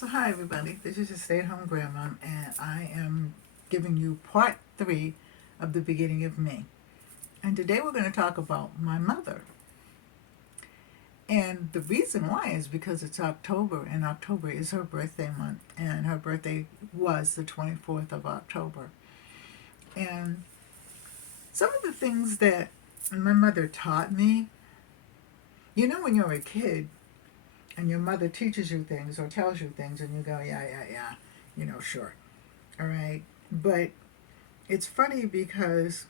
So hi everybody, this is your stay-at-home grandma and I am giving you part 3 of the beginning of me. And today we're going to talk about my mother. And the reason why is because it's October and October is her birthday month and her birthday was the 24th of October. And some of the things that my mother taught me, you know when you're a kid and your mother teaches you things or tells you things and you go, yeah, sure. All right. But it's funny because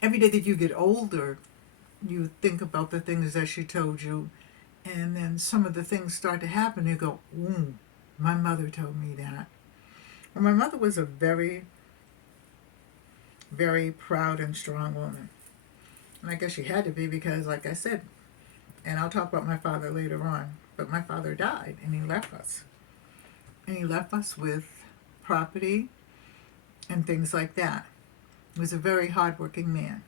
every day that you get older, you think about the things that she told you, and then some of the things start to happen. You go, ooh, my mother told me that. Well, my mother was a very, very proud and strong woman. And I guess she had to be because, like I said, and I'll talk about my father later on, but my father died and he left us. And he left us with property and things like that. He was a very hardworking man.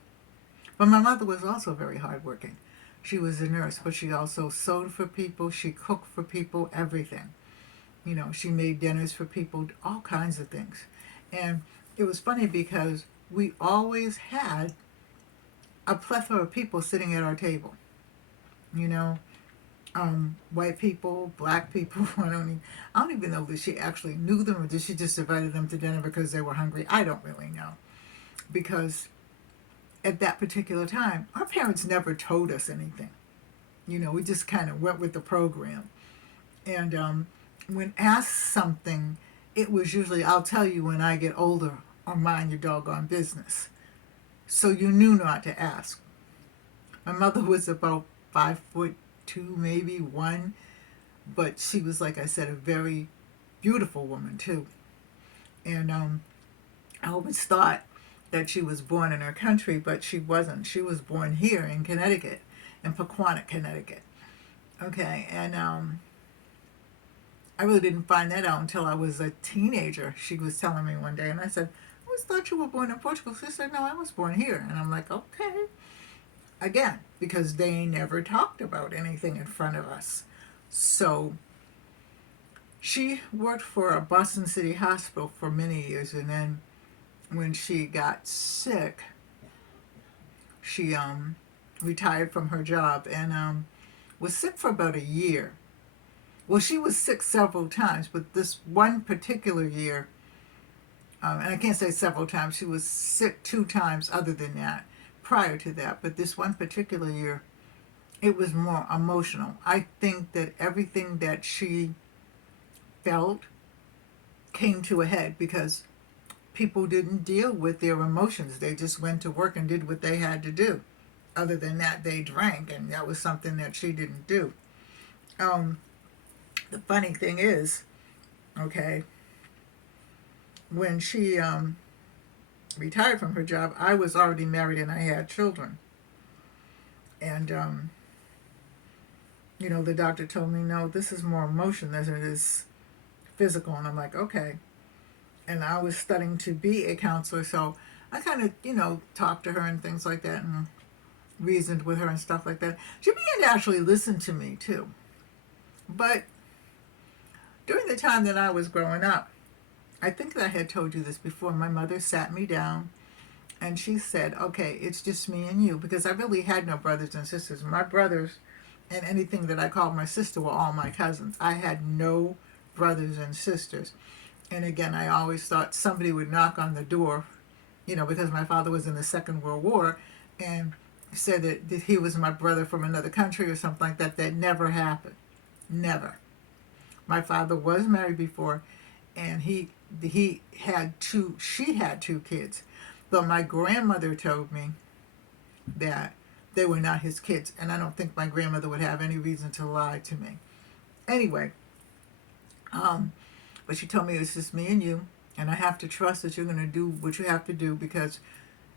But my mother was also very hardworking. She was a nurse, but she also sewed for people, she cooked for people, everything. You know, she made dinners for people, all kinds of things. And it was funny because we always had a plethora of people sitting at our table. You know, white people, black people. I don't even know that she actually knew them or did she just invited them to dinner because they were hungry. I don't really know. Because at that particular time, our parents never told us anything. You know, we just kind of went with the program. And when asked something, it was usually, I'll tell you when I get older, or mind your doggone business. So you knew not to ask. My mother was about 5'2", maybe 1, but she was, like I said, a very beautiful woman too. And I always thought that she was born in her country, but she wasn't. She was born here in Connecticut, in Pequannock, Connecticut. Okay, and I really didn't find that out until I was a teenager. She was telling me one day, and I said, I always thought you were born in Portugal. She said, no, I was born here. And I'm like, okay. Again, because they never talked about anything in front of us. So she worked for a Boston City hospital for many years, and then when she got sick, she retired from her job and was sick for about a year. Well, she was sick several times, but this one particular year, and I can't say several times, she was sick 2 times other than that, prior to that. But this one particular year, it was more emotional. I think that everything that she felt came to a head because people didn't deal with their emotions. They just went to work and did what they had to do. Other than that, they drank, and that was something that she didn't do. The funny thing is, okay, when she retired from her job, I was already married and I had children. And, the doctor told me, no, this is more emotion than it is physical. And I'm like, okay. And I was studying to be a counselor, so I kind of, talked to her and things like that and reasoned with her and stuff like that. She began to actually listen to me, too. But during the time that I was growing up, I think that I had told you this before, my mother sat me down and she said, okay, it's just me and you, because I really had no brothers and sisters. My brothers and anything that I called my sister were all my cousins. I had no brothers and sisters. And again, I always thought somebody would knock on the door, because my father was in the Second World War and said that he was my brother from another country or something like that. That never happened. Never. My father was married before, and she had 2 kids. But my grandmother told me that they were not his kids, and I don't think my grandmother would have any reason to lie to me. Anyway, but she told me it's just me and you, and I have to trust that you're going to do what you have to do because,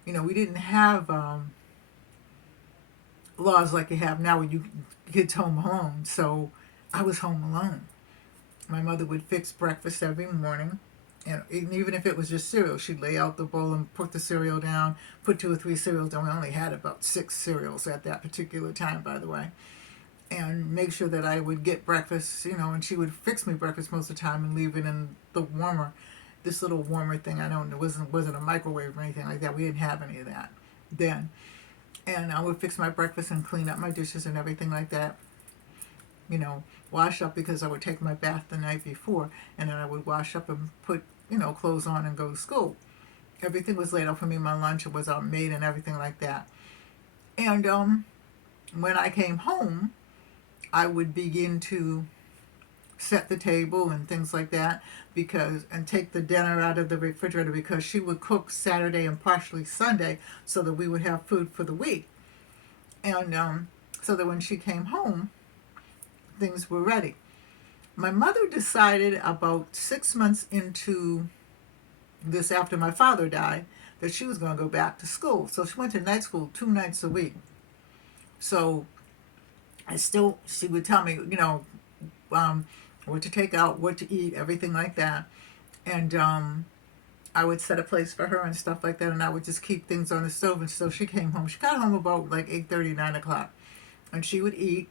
we didn't have laws like you have now when you kids home alone. So I was home alone. My mother would fix breakfast every morning, and even if it was just cereal, she'd lay out the bowl and put the cereal down, put 2 or 3 cereals down. We only had about 6 cereals at that particular time, by the way. and make sure that I would get breakfast, and she would fix me breakfast most of the time and leave it in the warmer, this little warmer thing. I don't, it wasn't a microwave or anything like that. We didn't have any of that then. And I would fix my breakfast and clean up my dishes and everything like that. Wash up because I would take my bath the night before, and then I would wash up and put, clothes on and go to school. Everything was laid out for me. My lunch was made and everything like that. And when I came home, I would begin to set the table and things like that, and take the dinner out of the refrigerator, because she would cook Saturday and partially Sunday so that we would have food for the week. And so that when she came home, things were ready. My mother decided about 6 months into this, after my father died, that she was going to go back to school. So she went to night school 2 nights a week. So she would tell me, what to take out, what to eat, everything like that. And I would set a place for her and stuff like that, and I would just keep things on the stove. And so she came home. She got home about like 8:30, 9 o'clock. And she would eat,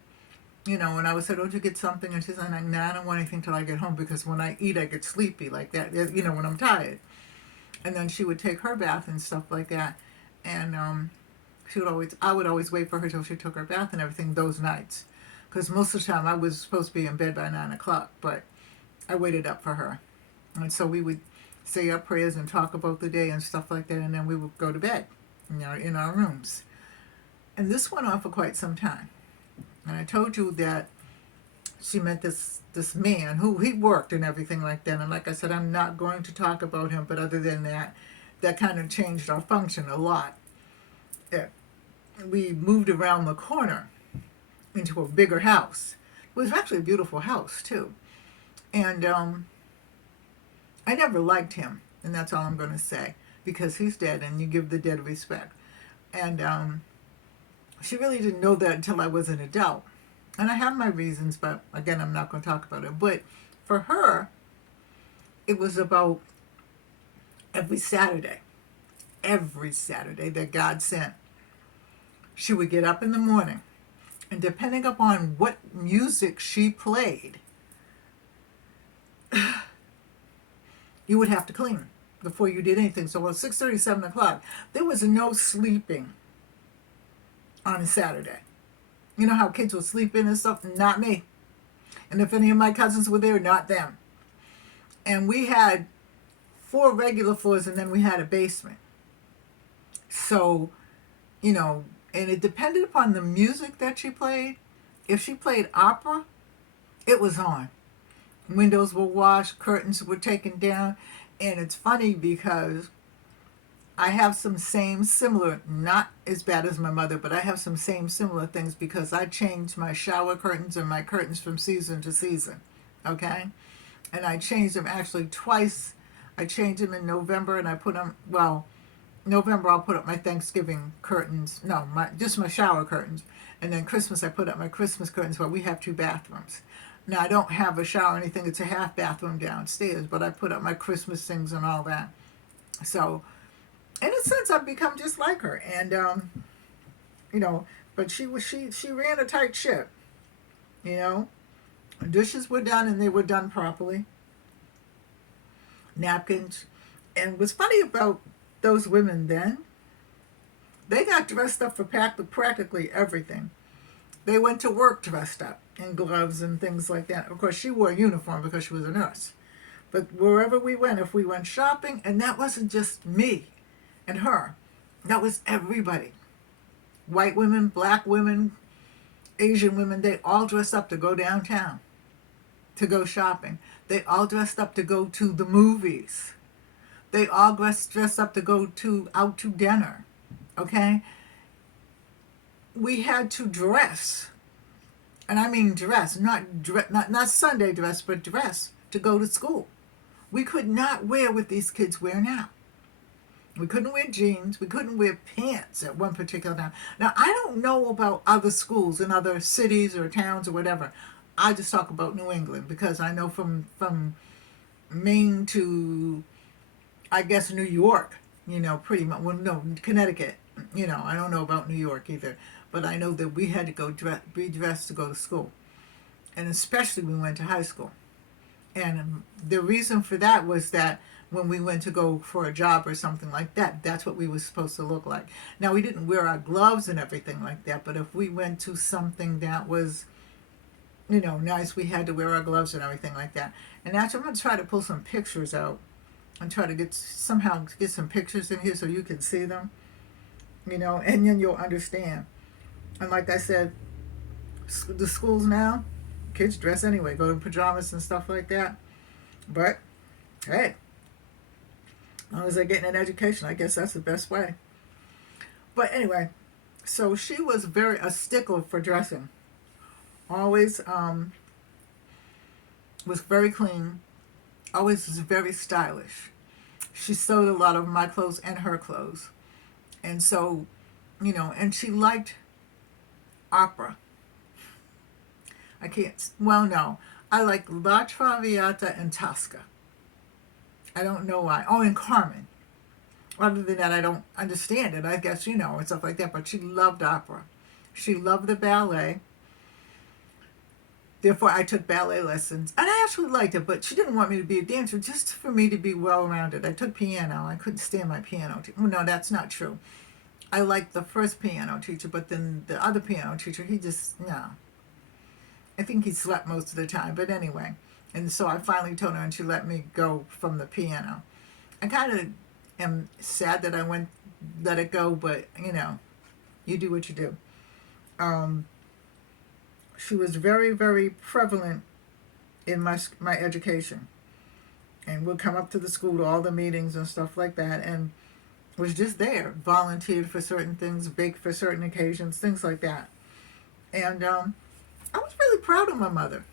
and I would say, don't you get something? And she's like, nah, I don't want anything till I get home, because when I eat, I get sleepy like that, when I'm tired. And then she would take her bath and stuff like that. And I would always wait for her till she took her bath and everything those nights. Because most of the time I was supposed to be in bed by 9 o'clock, but I waited up for her. And so we would say our prayers and talk about the day and stuff like that, and then we would go to bed, in our rooms. And this went on for quite some time. And I told you that she met this man who he worked and everything like that. And like I said, I'm not going to talk about him, but other than that, that kind of changed our function a lot. We moved around the corner into a bigger house. It was actually a beautiful house too. And I never liked him, and that's all I'm going to say, because he's dead, and you give the dead respect. And she really didn't know that until I was an adult. And I have my reasons, but again, I'm not going to talk about it. But for her, it was about every Saturday that God sent. She would get up in the morning, and depending upon what music she played, you would have to clean before you did anything. So at 6:30, 7 o'clock, there was no sleeping on a Saturday. You know how kids would sleep in and stuff? Not me. And if any of my cousins were there, not them. And we had 4 regular floors, and then we had a basement. So, and it depended upon the music that she played. If she played opera, it was on. Windows were washed, curtains were taken down. And it's funny because I have some similar, not as bad as my mother, but I have some similar things, because I changed my shower curtains and my curtains from season to season. Okay? And I changed them actually twice. I changed them in November, and I put them, November I'll put up my Thanksgiving curtains. No, just my shower curtains. And then Christmas I put up my Christmas curtains, but we have 2 bathrooms. Now I don't have a shower or anything. It's a half bathroom downstairs, but I put up my Christmas things and all that. So in a sense, I've become just like her. And but she ran a tight ship. Dishes were done, and they were done properly. Napkins. And what's funny about those women then, they got dressed up for practically everything. They went to work dressed up in gloves and things like that. Of course, she wore a uniform because she was a nurse. But wherever we went, if we went shopping, and that wasn't just me and her, that was everybody. White women, black women, Asian women, they all dressed up to go downtown, to go shopping. They all dressed up to go to the movies. They all dressed up to go out to dinner. Okay? We had to dress. And I mean dress, not Sunday dress, but dress to go to school. We could not wear what these kids wear now. We couldn't wear jeans. We couldn't wear pants at one particular time. Now, I don't know about other schools in other cities or towns or whatever. I just talk about New England, because I know from Maine to, I guess, New York, pretty much. Well, no, Connecticut. I don't know about New York either. but I know that we had to go be dressed to go to school, and especially when we went to high school. And the reason for that was that when we went to go for a job or something like that, that's what we were supposed to look like. Now, we didn't wear our gloves and everything like that, but if we went to something that was, nice, we had to wear our gloves and everything like that. And actually, I'm going to try to pull some pictures out and try to somehow get some pictures in here so you can see them, and then you'll understand. And like I said, the schools now, kids dress anyway, go in pajamas and stuff like that. But, hey, as long as they're getting an education, I guess that's the best way. But anyway, so she was a stickler for dressing. Always was very clean. Always was very stylish. She sewed a lot of my clothes and her clothes. And so, and she liked opera. No. I like La Traviata and Tosca. I don't know why. Oh, and Carmen. Other than that, I don't understand it, I guess, and stuff like that. But she loved opera. She loved the ballet. Therefore, I took ballet lessons. And I actually liked it, but she didn't want me to be a dancer, just for me to be well-rounded. I took piano. I couldn't stand my piano teacher. Well, no, that's not true. I liked the first piano teacher, but then the other piano teacher, no. I think he slept most of the time, but anyway. And so I finally told her, and she let me go from the piano. I kind of am sad that I let it go, but, you do what you do. She was very, very prevalent in my education. And would come up to the school to all the meetings and stuff like that, and was just there, volunteered for certain things, baked for certain occasions, things like that. And I was really proud of my mother.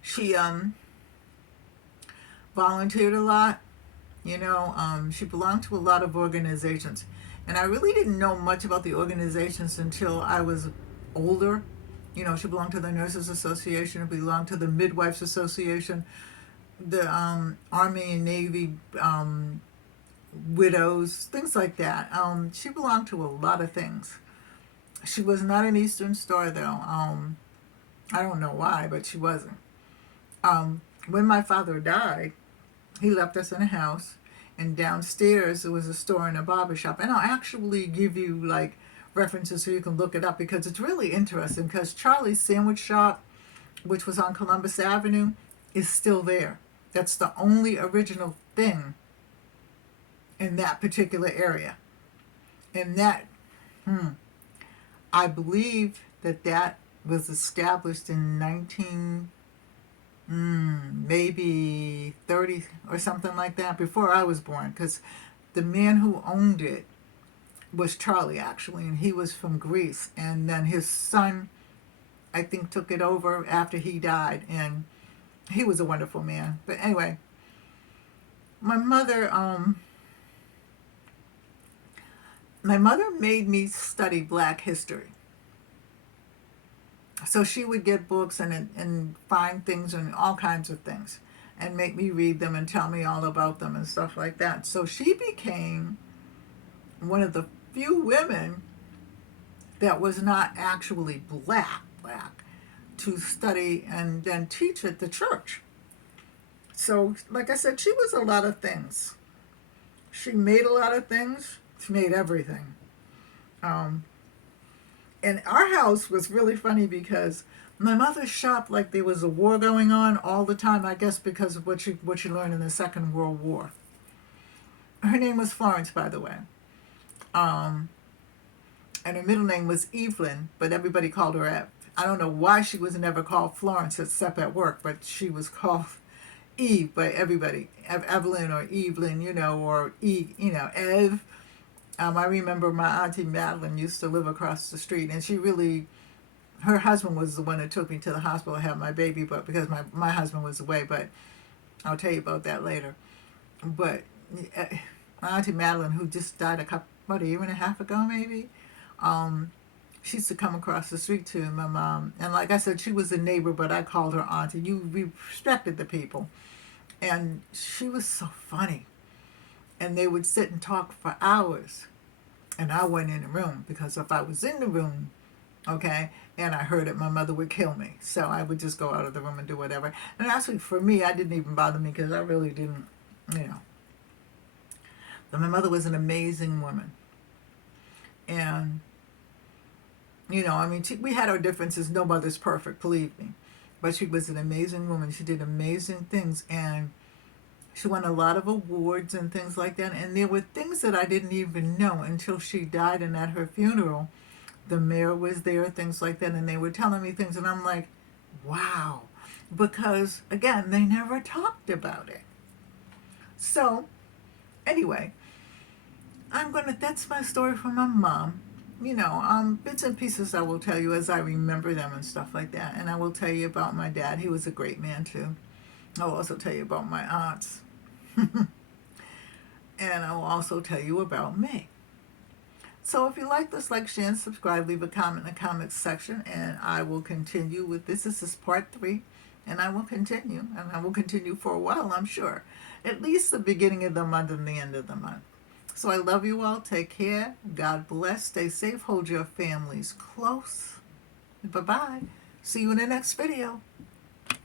She volunteered a lot. She belonged to a lot of organizations. And I really didn't know much about the organizations until I was older. She belonged to the Nurses Association, belonged to the Midwives Association, the Army and Navy widows, things like that. She belonged to a lot of things. She was not an Eastern Star, though. I don't know why, but she wasn't. When my father died, he left us in a house, and downstairs there was a store and a barber shop. And I'll actually give you references so you can look it up, because it's really interesting, because Charlie's Sandwich Shop, which was on Columbus Avenue, is still there. That's the only original thing in that particular area. And that, I believe that was established in maybe 30 or something like that, before I was born, because the man who owned it was Charlie, actually, and he was from Greece, and then his son, I think, took it over after he died, and he was a wonderful man. But anyway, my mother made me study Black history. So she would get books and find things and all kinds of things and make me read them and tell me all about them and stuff like that. So she became one of the few women that was not actually black to study and then teach at the church. So, like I said, she was a lot of things. She made a lot of things. She made everything. And our house was really funny, because my mother shopped like there was a war going on all the time, I guess because of what she learned in the Second World War. Her name was Florence, by the way. And her middle name was Evelyn, but everybody called her Ev. I don't know why she was never called Florence except at work, but she was called Eve by everybody. Evelyn or Evelyn, or Ev. I remember my Auntie Madeline used to live across the street, and her husband was the one that took me to the hospital to have my baby, but because my husband was away, but I'll tell you about that later. But my Auntie Madeline, who just died about a year and a half ago, maybe, she used to come across the street to my mom, and like I said, she was a neighbor, but I called her auntie. We respected the people, and she was so funny. And they would sit and talk for hours. And I went in the room because if I was in the room, okay, and I heard it, my mother would kill me. So I would just go out of the room and do whatever. And actually, for me, I didn't even bother me because I really didn't, you know. But my mother was an amazing woman. And, you know, I mean, we had our differences. No mother's perfect, believe me. But she was an amazing woman. She did amazing things. And she won a lot of awards and things like that. And there were things that I didn't even know until she died. And at her funeral, the mayor was there, things like that. And they were telling me things. And I'm like, wow. Because, again, they never talked about it. So, anyway, that's my story from my mom. You know, bits and pieces I will tell you as I remember them and stuff like that. And I will tell you about my dad. He was a great man, too. I'll also tell you about my aunts. And I'll also tell you about me. So if you like this, like, share, and subscribe. Leave a comment in the comments section. And I will continue with this. This is part 3. And I will continue. And I will continue for a while, I'm sure. At least the beginning of the month and the end of the month. So I love you all. Take care. God bless. Stay safe. Hold your families close. Bye-bye. See you in the next video.